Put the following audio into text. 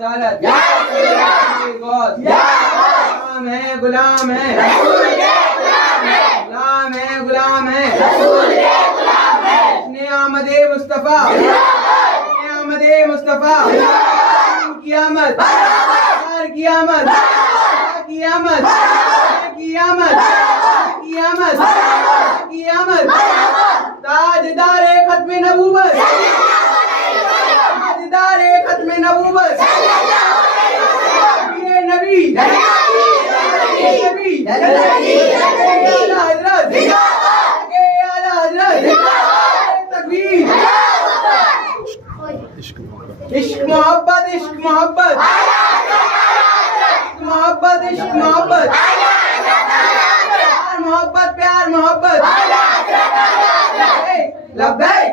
रिसालत गौस गुलाम है गुलाम है आमदे मुस्तफा कियामत कियामत कियामत कियामत कियामत कियामत ताजदारे खत्म नबूवत ताजदारे खत्म नबूवत ये नबी नबी आला हजरत तकबीर इश्क मोहब्बत इश्क मोहब्बत मोहब्बत इश्क मोहब्बत प्यार मोहब्बत लब्बैक